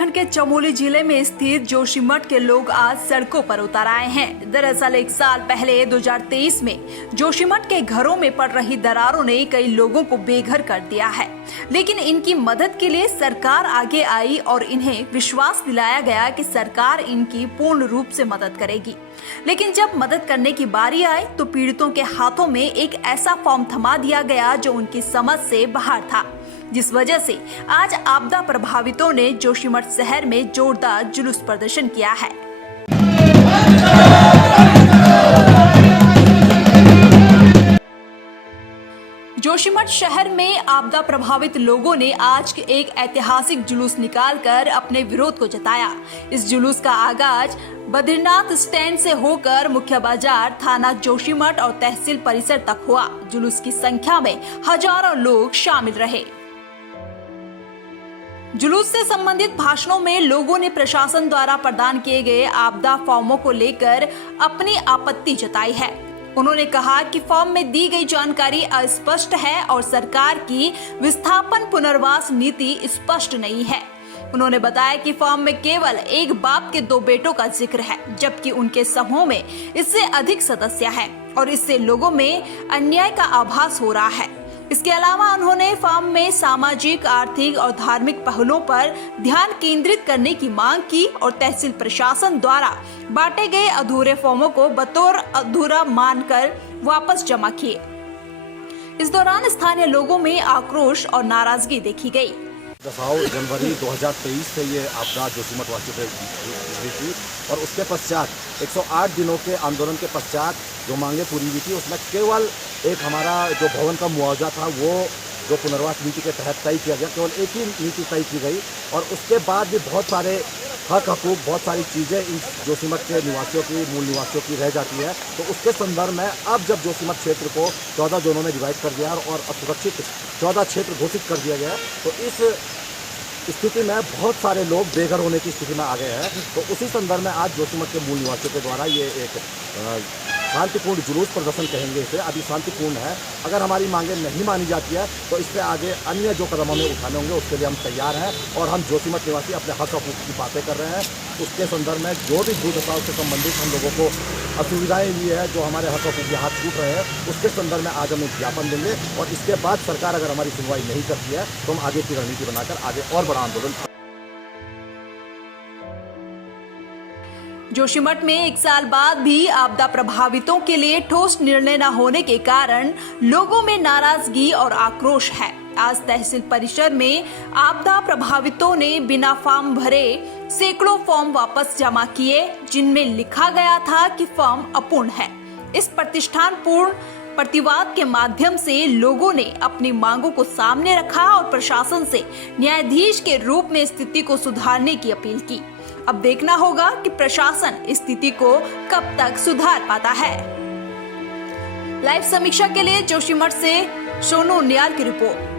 उत्तराखंड के चमोली जिले में स्थित जोशीमठ के लोग आज सड़कों पर उतर आए हैं। दरअसल एक साल पहले 2023 में जोशीमठ के घरों में पड़ रही दरारों ने कई लोगों को बेघर कर दिया है, लेकिन इनकी मदद के लिए सरकार आगे आई और इन्हें विश्वास दिलाया गया कि सरकार इनकी पूर्ण रूप से मदद करेगी। लेकिन जब मदद करने की बारी आई तो पीड़ितों के हाथों में एक ऐसा फॉर्म थमा दिया गया जो उनकी समझ से बाहर था, जिस वजह से आज आपदा प्रभावितों ने जोशीमठ शहर में जोरदार जुलूस प्रदर्शन किया है। जोशीमठ शहर में आपदा प्रभावित लोगों ने आज एक ऐतिहासिक जुलूस निकालकर अपने विरोध को जताया। इस जुलूस का आगाज बद्रीनाथ स्टैंड से होकर मुख्य बाजार, थाना जोशीमठ और तहसील परिसर तक हुआ। जुलूस की संख्या में हजारों लोग शामिल रहे। जुलूस से संबंधित भाषणों में लोगों ने प्रशासन द्वारा प्रदान किए गए आपदा फॉर्मों को लेकर अपनी आपत्ति जताई है। उन्होंने कहा कि फॉर्म में दी गई जानकारी अस्पष्ट है और सरकार की विस्थापन पुनर्वास नीति स्पष्ट नहीं है। उन्होंने बताया कि फॉर्म में केवल एक बाप के 2 बेटों का जिक्र है, जबकि उनके समूह में इससे अधिक सदस्य हैं और इससे लोगों में अन्याय का आभास हो रहा है। इसके अलावा उन्होंने फॉर्म में सामाजिक, आर्थिक और धार्मिक पहलुओं पर ध्यान केंद्रित करने की मांग की और तहसील प्रशासन द्वारा बांटे गए अधूरे फॉर्मों को बतौर अधूरा मानकर वापस जमा किए। इस दौरान स्थानीय लोगों में आक्रोश और नाराजगी देखी गई। 10 जनवरी 2023 से ये आपदा जोशीमठ वासियों पे हुई थी और उसके पश्चात 108 दिनों के आंदोलन के पश्चात जो मांगे पूरी हुई थी, उसमें केवल एक हमारा जो भवन का मुआवजा था वो जो पुनर्वास नीति के तहत तय किया गया, केवल एक ही नीति तय की गई और उसके बाद भी बहुत सारे हक हकूक, बहुत सारी चीज़ें इन जोशीमठ के निवासियों की, मूल निवासियों की रह जाती है। तो उसके संदर्भ में अब जब जोशीमठ क्षेत्र को 14 जोनों में डिवाइड कर दिया और असुरक्षित 14 क्षेत्र घोषित कर दिया गया, तो इस स्थिति में बहुत सारे लोग बेघर होने की स्थिति में आ गए हैं। तो उसी संदर्भ में आज जोशीमठ के मूल निवासियों के द्वारा ये एक शांतिपूर्ण जुलूस प्रदर्शन कहेंगे, इसे अभी शांतिपूर्ण है। अगर हमारी मांगें नहीं मानी जाती है तो इससे आगे अन्य जो कदम हमें उठाने होंगे उसके लिए हम तैयार हैं और हम जोशीमठ निवासी अपने हक हकूक की बातें कर रहे हैं। उसके संदर्भ में जो भी भूदशाओं से संबंधित हम लोगों को असुविधाएं हुई है, जो हमारे हक हकूक के हाथ छूट रहे हैं, उसके संदर्भ में आज हम एक ज्ञापन देंगे और इसके बाद सरकार अगर हमारी सुनवाई नहीं करती है तो हम आगे की रणनीति बनाकर आगे और बड़ा आंदोलन। जोशीमठ में एक साल बाद भी आपदा प्रभावितों के लिए ठोस निर्णय न होने के कारण लोगों में नाराजगी और आक्रोश है। आज तहसील परिसर में आपदा प्रभावितों ने बिना फॉर्म भरे सैकड़ों फॉर्म वापस जमा किए, जिनमें लिखा गया था कि फॉर्म अपूर्ण है। इस प्रतिष्ठानपूर्ण प्रतिवाद के माध्यम से लोगों ने अपनी मांगों को सामने रखा और प्रशासन से न्यायाधीश के रूप में स्थिति को सुधारने की अपील की। अब देखना होगा कि प्रशासन स्थिति को कब तक सुधार पाता है। लाइव समीक्षा के लिए जोशीमठ से सोनू नियाल की रिपोर्ट।